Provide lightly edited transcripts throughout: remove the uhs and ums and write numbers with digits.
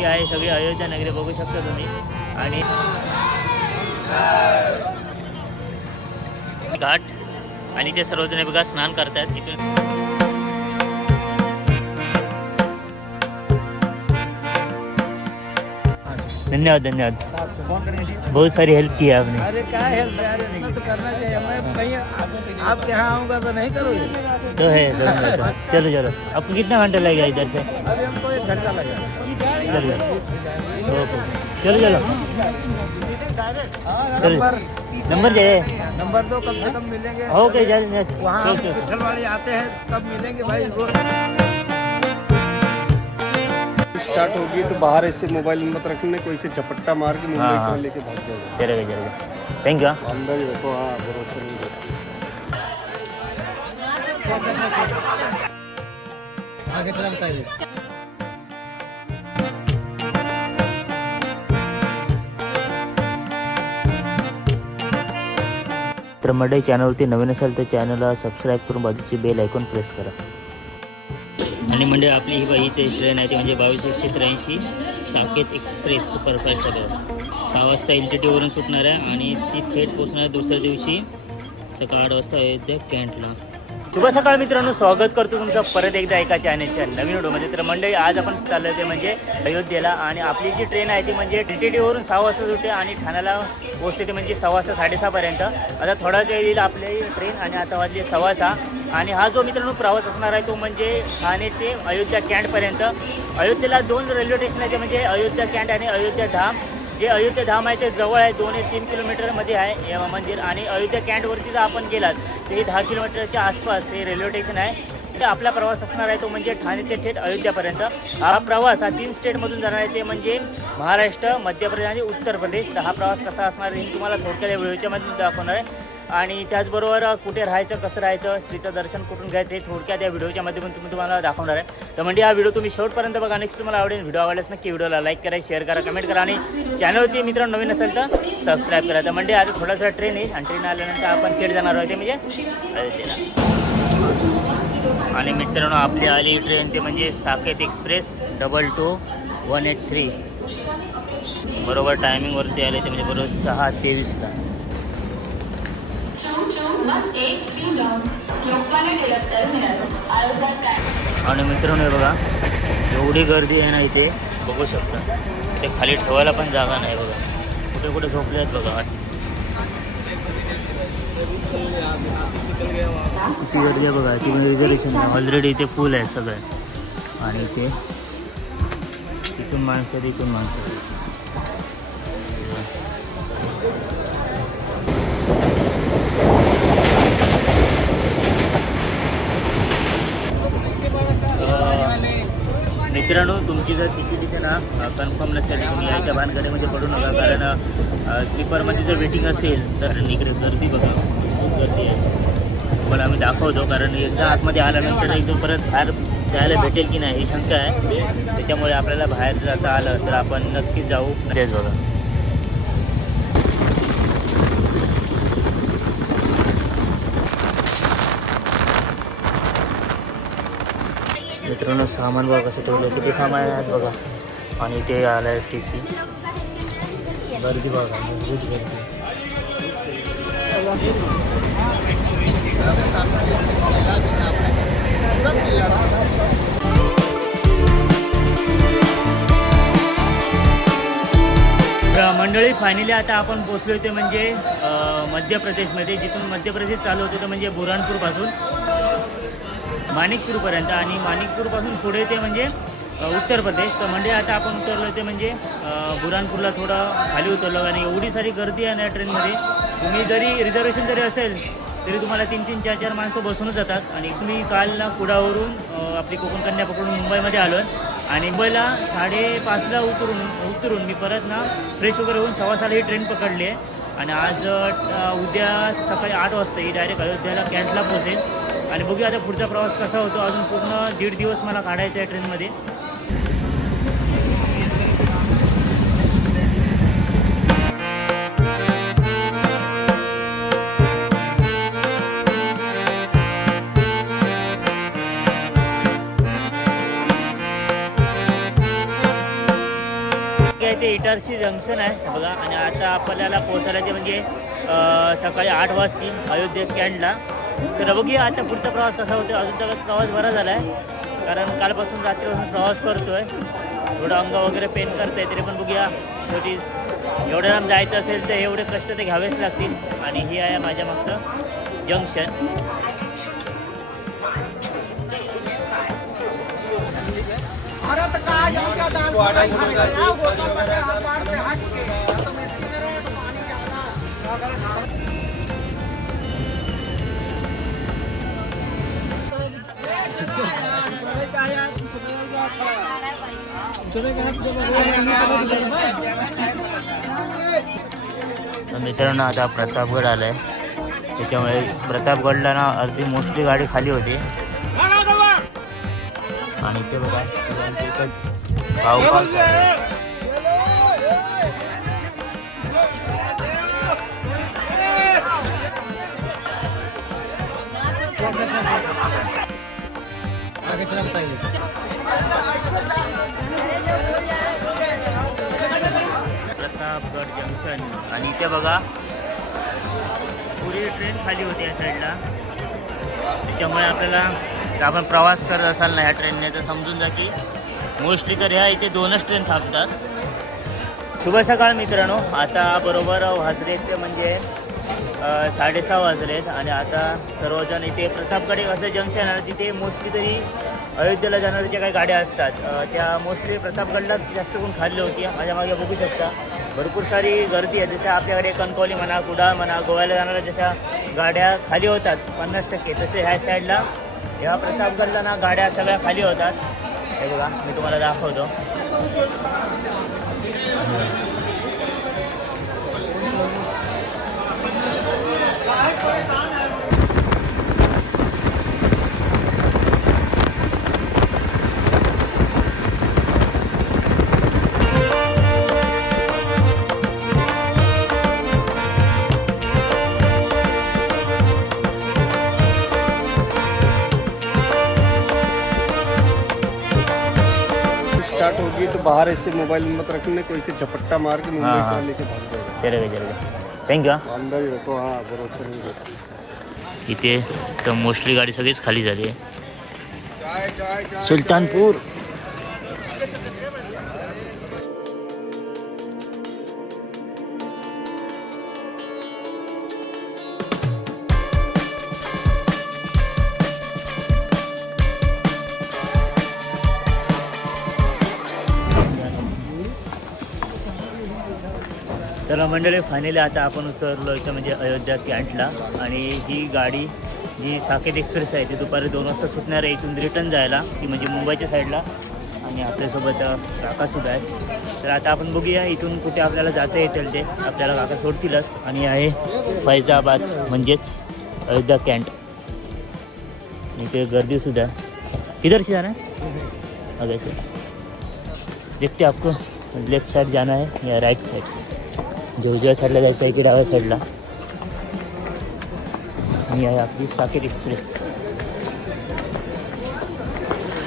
ही आहे सगळी अयोध्या नगरी बघू शकता तुम्ही. आणि घाट आणि ते सर्वजण बघा स्नान करतात इथून. धन्यवाद धन्यवाद, बहुत सारी हेल्प की है आपने. अरे क्या हेल्प यार, इतना तो करना चाहिए. मैं कहीं आपके यहाँ आऊँगा तो नहीं करोगे? तो है चलो चलो. आपको कितना घंटा लगेगा इधर से? अभी हमको 1 घंटा लगेगा. चलो ओके चलो चलो चलो. नंबर चाहिए? नंबर 2 कम से कम मिलेंगे. ओके चल. वहाँ विठल वाले आते हैं तब मिलेंगे भाई. स्टार्ट होगी तो बाहर ऐसे मोबाइल मत रखने, कोई से झपट्टा मार के मुंबई हाँ. को लेके भाग जाएगा. चलेगा चलेगा. Thank you. अंदर ही रखो. हाँ भरोसा नहीं रहता. आगे चला बताइए. तर मंडळी चॅनलवरती नवीन असेल तर चॅनलला सबस्क्राईब करून बाजूची बेल आयकॉन प्रेस करा. आणि म्हणजे आपली ही बाईची ट्रेन आहे ती म्हणजे 2283 साकेत एक्सप्रेस सुपरफास्ट आहे. 6 वाजता LTTवरून सुटणार आहे आणि ती थेट पोचणार आहे दुसऱ्या दिवशी सकाळ 8 वाजता अयोध्या कॅन्टला. शुभ सकाळ मित्रांनो, स्वागत करतो तुमचं परत एकदा एका चॅनलच्या नवीन व्हिडिओमध्ये. तर मंडळी आज आपण चाललो ते म्हणजे अयोध्येला आणि आपली जी ट्रेन आहे ती म्हणजे LTTवरून 6 वाजता सुटते आणि ठाण्याला पोचते ते म्हणजे 6 वाजता 6:30पर्यंत. आता थोडाच वेळ येईल आपली ट्रेन आणि आता वाजले 6:15 आणि हा जो मित्रांनो प्रवास असणार आहे तो म्हणजे ठाणे ते अयोध्या कॅन्टपर्यंत. अयोध्येला 2 रेल्वे स्टेशन आहे ते म्हणजे अयोध्या कॅन्ट आणि अयोध्या धाम. जे अयोध्या धाम आहे ते जवळ आहे, 2 ते 3 किलोमीटरमध्ये आहे मंदिर. आणि अयोध्या कॅन्टवरती जर आपण गेलात तर हे 10 किलोमीटरच्या आसपास हे रेल्वे स्टेशन आहे. तर आपला प्रवास असणार आहे तो म्हणजे ठाणे ते थेट अयोध्यापर्यंत. हा प्रवास हा 3 स्टेटमधून जाणार आहे ते म्हणजे महाराष्ट्र, मध्य प्रदेश आणि उत्तर प्रदेश. तर हा प्रवास कसा असणार आहे हे तुम्हाला थोडक्यात व्हिडिओच्यामध्ये दाखवणार आहे. आणि त्याचबरोबर कुठे राहायचं, कसं राहायचं, श्रीचं दर्शन कुठून घ्यायचं हे थोडक्यात या व्हिडिओच्या माध्यमातून तुम्हाला दाखवणार आहे. तर म्हणजे हा व्हिडिओ तुम्ही शेवटपर्यंत बघा. नेक्स्ट तुम्हाला आवडेल. व्हिडिओ आवडल्यास नक्की व्हिडिओला लाईक करा, शेअर करा, कमेंट करा आणि चॅनलवरती मित्रांनो नवीन असेल तर सबस्क्राईब करा. तर म्हणजे आता थोडासा ट्रेन येईल आणि ट्रेन आल्यानंतर आपण थेट जाणार आहोत ते म्हणजे अयोध्येला. आणि मित्रांनो आपली आली ट्रेन ते म्हणजे साकेत एक्सप्रेस 22183 बरोबर टायमिंगवरती आले ते म्हणजे बरोबर 6:23ला. आणि मित्रांनो बघा एवढी गर्दी आहे ना इथे बघू शकता. इथे खाली ठेवायला पण जागा नाही बघा. कुठे कुठे झोपले आहेत बघा. किती गर्दी आहे बघा. ती म्हणजे रिझर्वेशन ऑलरेडी इथे फुल आहे सगळं. आणि इथे इथून माणसं आहेत, इथून माणसं आहेत. मित्रांनो तुमची जर तिकीट इथे ना कन्फर्म नसेल तुम्ही यायच्या भानगडीमध्ये पडू नका. कारण स्लीपरमध्ये जर वेटिंग असेल तर इकडे गर्दी बघा, खूप गर्दी आहे. तुम्हाला आम्ही दाखवतो कारण एकदा आतमध्ये आल्यानंतर एकदम परत बाहेर जायला भेटेल की नाही ही शंका आहे. त्याच्यामुळे आपल्याला बाहेर जाता आलं तर आपण नक्कीच जाऊ. तेच बघा मित्रांनो सामान बघा कसं ठेवलं, किती सामान आहेत बघा. आणि इथे आलं आहे TC. गर्दी बघा, बहुत गर्दी. मंडळी फायनली आता आपण पोचलो होते म्हणजे मध्य प्रदेशमध्ये. जिथून मध्य प्रदेश चालू होतं ते म्हणजे बुरहानपूरपासून माणिकपूरपर्यंत आणि माणिकपूरपासून पुढे ते म्हणजे उत्तर प्रदेश. तर म्हणजे आता आपण उतरलो ते म्हणजे बुरहानपूरला थोडं खाली उतरलो. आणि एवढी सारी गर्दी आहे ना ट्रेनमध्ये. तुम्ही जरी रिझर्वेशन जरी असेल तरी तुम्हाला 3-3, 4-4 माणसं बसूनच जातात. आणि तुम्ही काल ना कुडावरून आपली कोकण कन्या पकडून मुंबईमध्ये आलो आणि मुंबईला 5:30ला उतरून मी परत ना फ्रेश वगैरे होऊन 6:15 ही ट्रेन पकडली आहे. आणि आज उद्या सकाळी 8 वाजता ही डायरेक्ट अयोध्येला कॅन्टला पोहोचेल. आणि बघूया आता पुढचा प्रवास कसा होतो. अजून पूर्ण 1.5 दिवस मला काढायचा आहे ट्रेनमध्ये. आहे ते इटारसी जंक्शन आहे बघा. आणि आता आपल्याला पोहोचायला ते म्हणजे सकाळी 8 वाजतील अयोध्या कॅन्टला. तर बघूया आता पुढचा प्रवास कसा होतो. अजून तर प्रवास बरा झाला आहे, कारण कालपासून रात्रीपासून प्रवास करतो आहे. थोडं अंग वगैरे पेन करतं आहे, तरी पण बघूया शेवटी एवढं लांब जायचं असेल तर एवढे कष्ट ते घ्यावेच लागतील. आणि ही आहे माझ्या मागचं जंक्शन. मित्रांनो आता प्रतापगड आला आहे, त्याच्यामुळे प्रतापगडला ना अर्धी मोठी गाडी खाली होती. आणि ते बघा सगळ्यांचं एकच पाव चालू आहे. प्रतापगड जंक्शन. आणि इथे बघा पुरी ट्रेन खाली होती या साईडला, त्याच्यामुळे आपल्याला आपण प्रवास करत असाल ना ह्या ट्रेनने तर समजून जा की मोस्टली तर ह्या इथे 2च ट्रेन थांबतात. शुभ सकाळ मित्रांनो. आता बरोबर वाजलेत म्हणजे 6:30 वाजलेत. आणि आता सर्वजण इथे प्रतापगड असं जंक्शन आहे, तिथे मोस्टली तरी अयोध्येला जाणाऱ्या ज्या काही गाड्या असतात त्या मोस्टली प्रतापगडलाच जास्त करून खाल्ली होती. माझ्या मागे बघू शकता भरपूर सारी गर्दी आहे. जसं आपल्याकडे कणकवली म्हणा, कुडाळ म्हणा, गोव्याला जाणाऱ्या जशा गाड्या खाली होतात 50%, तसे ह्या साईडला ह्या प्रतापगडला ना गाड्या सगळ्या खाली होतात. हे बघा मी तुम्हाला दाखवतो. स्टार्ट होगी तो बाहर ऐसे मोबाइल मत रखने, कोई से झपट्टा मार के मुंबई हाँ, का हाँ। लेके भाग जाएगा. चलेगा थँक्यू. अंदर ही रखो. हाँ भरोसा नहीं देता. इथे तर मोस्टली गाडी सगळीच खाली झाली आहे. सुलतानपूर. तर मंडळी फायनली आता आपण उतरलो इथं म्हणजे अयोध्या कॅन्टला. आणि ही गाडी जी साकेत एक्सप्रेस आहे ती दुपारी 2 वाजता सुटणार आहे इथून रिटर्न जायला, ती म्हणजे मुंबईच्या साईडला. आणि आपल्यासोबत काकासुद्धा आहे. तर आता आपण बघूया इथून कुठे आपल्याला जाता येतील ते आपल्याला काका सोडतीलच. आणि आहे फैजाबाद म्हणजेच अयोध्या कॅन्ट. आणि इथे गर्दीसुद्धा. किधर से जाना है? अगर से देखते आपको लेफ्ट साइड जाना है या राइट साइड, जो उजव्या साईडला जायचं आहे की डाव्या साईडला. आणि आहे आपली साकेत एक्सप्रेस.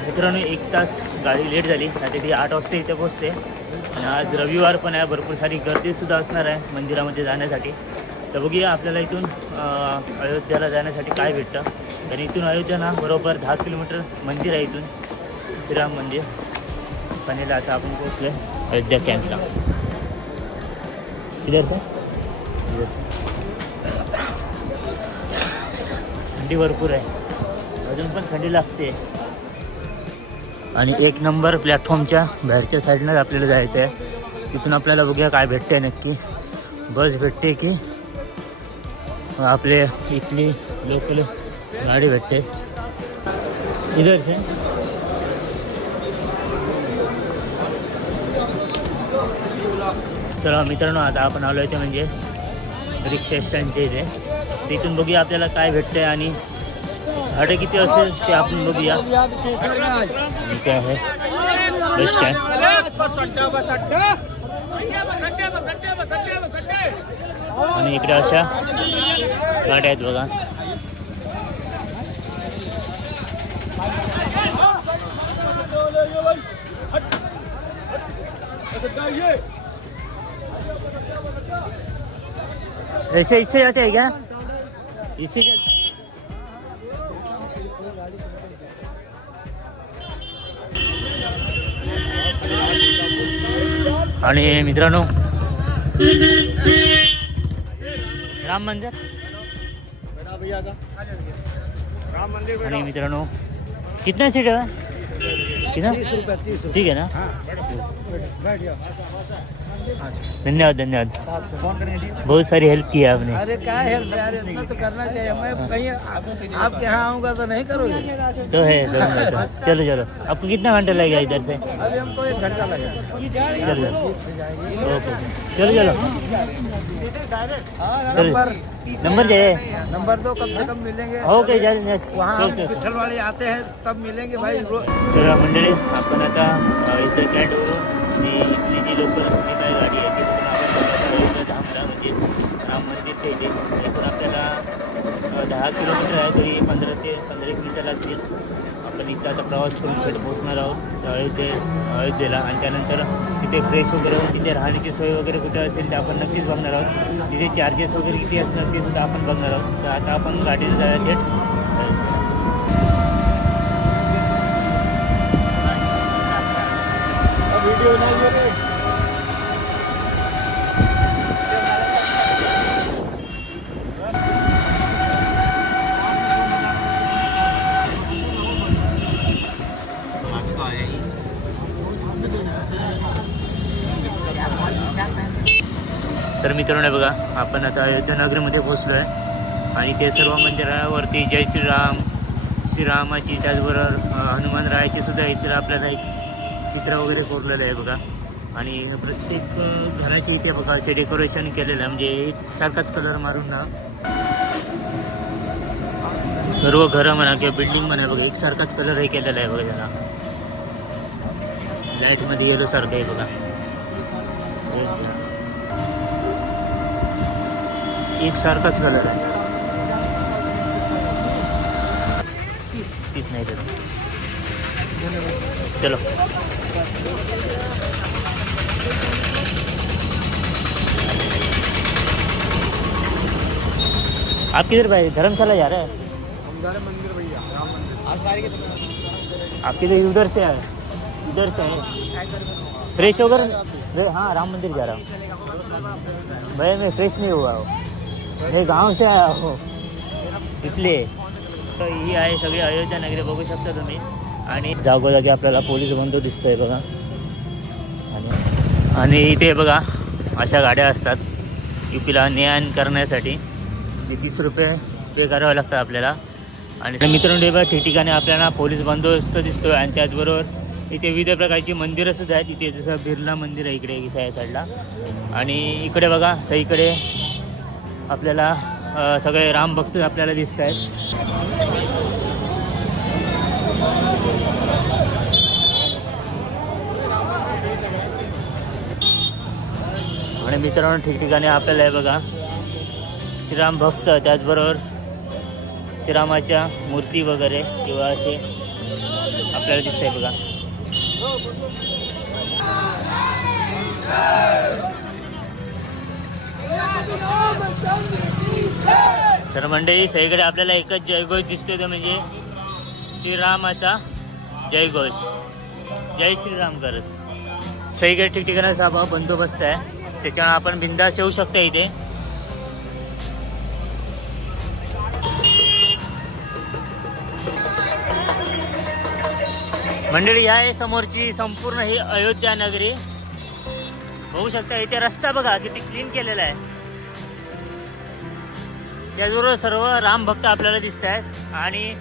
मित्रांनो 1 तास गाडी लेट झाली, आता ती 8 वाजता इथे पोहोचते. आणि आज रविवार पण आहे, भरपूर सारी गर्दीसुद्धा असणार आहे मंदिरामध्ये जाण्यासाठी. तर बघूया आपल्याला इथून अयोध्याला जाण्यासाठी काय भेटतं. तर इथून अयोध्या ना बरोबर 10 किलोमीटर मंदिर आहे इथून, श्रीराम मंदिर. पण आता आपण पोहोचलो आहे अयोध्या कॅम्पला. इधर से थंडी भरपूर आहे, अजून पण थंडी लागते. आणि 1 नंबर प्लॅटफॉर्मच्या बाहेरच्या साईडनंच आपल्याला जायचं आहे. तिथून आपल्याला बघूया काय भेटते, नक्की बस भेटते की आपले इथली लोकल गाडी भेटते. इधर से तर मित्रांनो आता आपण आलो आहे ते म्हणजे रिक्षा स्टँडच्या इथे. तिथून बघूया आपल्याला काय भेटते आणि भाडे किती असेल ते आपण बघूया. आणि काय आहे बस स्टँड. आणि इकडे अशा गाड्या आहेत बघा. ऐसे इससे जाते हैं क्या? इससे आणि मित्रांनो राम मंदिर भैया का राम मंदिर आणि मित्रांनो कितना सीट है कितना? 30 रुपये 30 ठीक है ना? बैठ जाओ। धन्यवाद धन्यवाद, फोन करेंगे। बहुत सारी हेल्प की है आपने। अरे क्या हेल्प यार, इतना तो करना चाहिए। मैं कहीं आपके यहाँ आऊँगा तो नहीं करोगे? तो है तो। चलो चलो, आपको कितना घंटा लगेगा इधर से? अभी हमको 1 घंटा लगेगा। चलो ओके, चलो चलो नंबर चाहिए? नंबर 2 कम से कम मिलेंगे। ओके चल वहाँ हम विठ्ठल वाले आते हैं तब मिलेंगे भाई। तर मंडळी आपण आता इथे कॅटवरून इथली जी लोकल जी काही गाडी आहे ती आपण धामला म्हणजे राम मंदिरच्या इथे इथून आपल्याला 10 किलोमीटर आहे, तरी 15 ते 15 मिनिटं लागतील. आपण इथं आता प्रवास करून इकडे पोहोचणार आहोत अयोध्येला, आणि त्यानंतर तिथे फ्रेश वगैरे होऊन तिथे राहण्याची सोय वगैरे कुठे असेल ते आपण नक्कीच बघणार आहोत. तिथे चार्जेस वगैरे किती असणार ते सुद्धा आपण बघणार आहोत. तर आता आपण गाडीने जाऊया थेट. वीडियो नहीं तर मित्रांनो बघा, आपण आता अयोध्या नगरीमध्ये पोहोचलो आहे आणि ते सर्व मंदिरावरती जय श्रीराम, श्रीरामाची त्याचबरोबर हनुमानरायाची सुद्धा इथे आपल्याला एक चित्र वगैरे कोरलेलं आहे बघा. आणि प्रत्येक घराच्या इथे बघा असे डेकोरेशन केलेलं आहे, म्हणजे एकसारखाच कलर मारून ना सर्व घरं म्हणा किंवा बिल्डिंग म्हणा बघा एकसारखाच कलर हे केलेला आहे बघा. त्याला लाईटमध्ये येलो सारखं आहे बघा, एक सारखाच कलर आहे. 30 नहीं देता, चलो आप किधर भाई? धर्मशाला जा रहे हैं? हम जा रहे मंदिर भैया, राम मंदिर। आपकी तो उधर से है, उधर से है फ्रेश होकर। हाँ राम मंदिर जा रहा हूँ भाई, मैं फ्रेश नहीं हुआ हूँ, मैं गांव से आया हूँ इसलिए. तर ही आहे सगळी अयोध्या नगरी बघू शकता तुम्ही, आणि जागोजागी आपल्याला पोलीस बंदो दिसतोय बघा. आणि इथे बघा अशा गाड्या असतात युपीला ने-आण करण्यासाठी. 30 रुपये पे करावे लागतात आपल्याला. आणि मित्रांनो बघा ठिकठिकाणी आपल्याला पोलीस बंदोबस्त दिसतोय, आणि त्याचबरोबर इथे विविध प्रकारची मंदिरंसुद्धा आहेत. इथे जसं बिर्ला मंदिर आहे इकडे या साईडला, आणि इकडे बघा सगळीकडे आपल्याला सगळे रामभक्त आपल्याला दिसत आहेत. आणि मित्रांनो ठिकठिकाणी आपल्याला हे बघा श्रीराम भक्त, त्याचबरोबर श्रीरामाच्या मूर्ती वगैरे किंवा असे आपल्याला दिसत आहे बघा. तर मंडळी सगळीकडे आपल्याला एकच जयघोष दिसतोय, तो म्हणजे श्रीरामाचा जयघोष, जय श्रीराम करत. सगळीकडे ठिकठिकाणाचा बंदोबस्त आहे, त्याच्यामुळे आपण बिंदास येऊ शकता इथे. मंडळी आहे समोरची संपूर्ण ही अयोध्या नगरी बघू शकता. इथे रस्ता बघा किती क्लीन केलेला आहे. त्याचबरोबर सर्व राम भक्त आपल्याला दिसत आहेत, आणि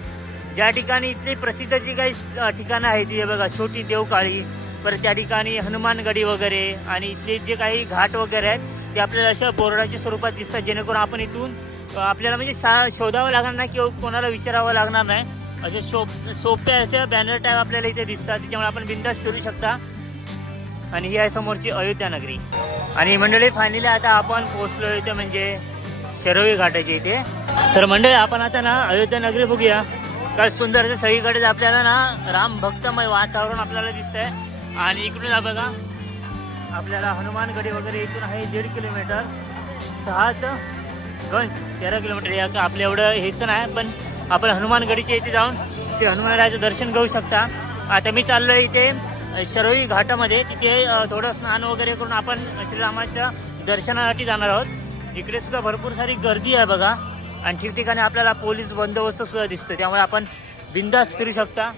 ज्या ठिकाणी इथली प्रसिद्ध जी काही ठिकाणं आहेत ती बघा छोटी देवकाळी, परत त्या ठिकाणी हनुमानगडी वगैरे, आणि इथले जे काही घाट वगैरे आहेत ते आपल्याला अशा बोर्डाच्या स्वरूपात दिसतात, जेणेकरून आपण इथून आपल्याला म्हणजे शोधावं लागणार नाही किंवा कोणाला विचारावं लागणार नाही. असे सोप्या असे बॅनर टाईप आपल्याला इथे दिसतात, त्याच्यामुळे आपण बिंदास फिरू शकता. आणि ही आहे समोरची अयोध्या नगरी. आणि मंडळी फायनली आता आपण पोहोचलो इथे म्हणजे शरवी घाटाच्या इथे. तर मंडळी आपण आता ना अयोध्या नगरी बघूया. काय सुंदर असं सगळीकडे आपल्याला ना राम भक्तमय वातावरण आपल्याला दिसतंय. आणि इकडून बघा आपल्याला हनुमानगडी वगैरे इथून आहे 1.5 किलोमीटर. 6 गंज 13 किलोमीटर या आपल्या एवढं हेच नाही, पण आपण हनुमानगडीच्या इथे जाऊन श्री हनुमानरायाचं दर्शन घेऊ शकता. आता मी चाललो आहे इथे शरोई घाटामध्ये. तिथे थोडं स्नान वगैरे करून आपण श्रीरामाच्या दर्शनासाठी जाणार आहोत. इकडे सुद्धा भरपूर सारी गर्दी आहे बघा, आणि ठिकठिकाणी आपल्याला पोलीस बंदोबस्त सुद्धा दिसतो, त्यामुळे आपण बिंदास फिरू शकता.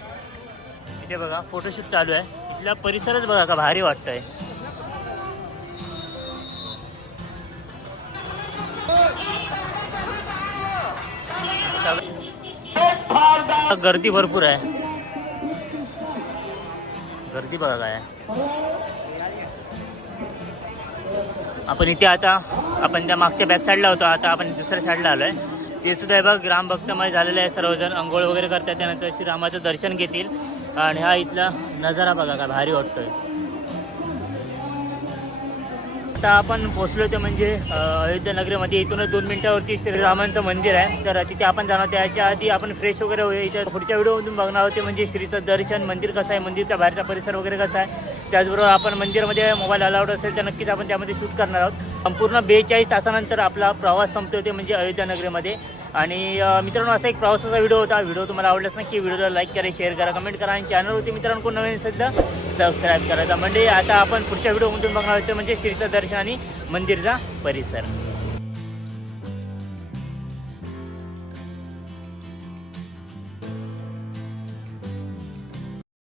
इथे बघा फोटोशूट चालू आहे. इथला परिसरच बघा का भारी वाटतंय. गर्दी भरपूर आहे. गर्दी बघा काय आहे. आपण इथे आता आपण त्या मागच्या बॅक साईडला होतो, आता आपण दुसऱ्या साईडला आलोय. ते सुद्धा आहे बघ ग्रामभक्तमय झालेलं आहे. सर्वजण अंघोळ वगैरे करतात, त्यानंतर श्रीरामाचं दर्शन घेतील. आणि हा इथला नजारा बघा का भारी वाटतोय. आता आपण पोहोचलो ते म्हणजे अयोध्या नगरीमध्ये. इथूनच 2 मिनिटावरती श्रीरामांचं मंदिर आहे, तर तिथे आपण जाणार. त्याच्या आधी आपण फ्रेश वगैरे होऊया. इथे पुढच्या व्हिडिओमधून बघणार आहोत ते म्हणजे श्रीचं दर्शन, मंदिर कसं आहे, मंदिरचा बाहेरचा परिसर वगैरे कसा आहे. त्याचबरोबर आपण मंदिरामध्ये मोबाईल अलाउड असेल तर नक्कीच आपण त्यामध्ये शूट करणार आहोत. संपूर्ण 42 तासानंतर आपला प्रवास संपतो ते म्हणजे अयोध्या नगरीमध्ये. आणि मित्रांनो असा एक प्रवासाचा व्हिडिओ होता. व्हिडिओ तुम्हाला आवडलाच नक्की व्हिडिओला लाईक करा, शेअर करा, कमेंट करा. आणि चॅनलवरती मित्रांनो कोण नवीन असेल तर सबस्क्राईब करायचा. म्हणजे आता आपण पुढच्या व्हिडिओमधून बघणार आहोत ते म्हणजे श्रीचं दर्शन आणि मंदिरचा परिसर.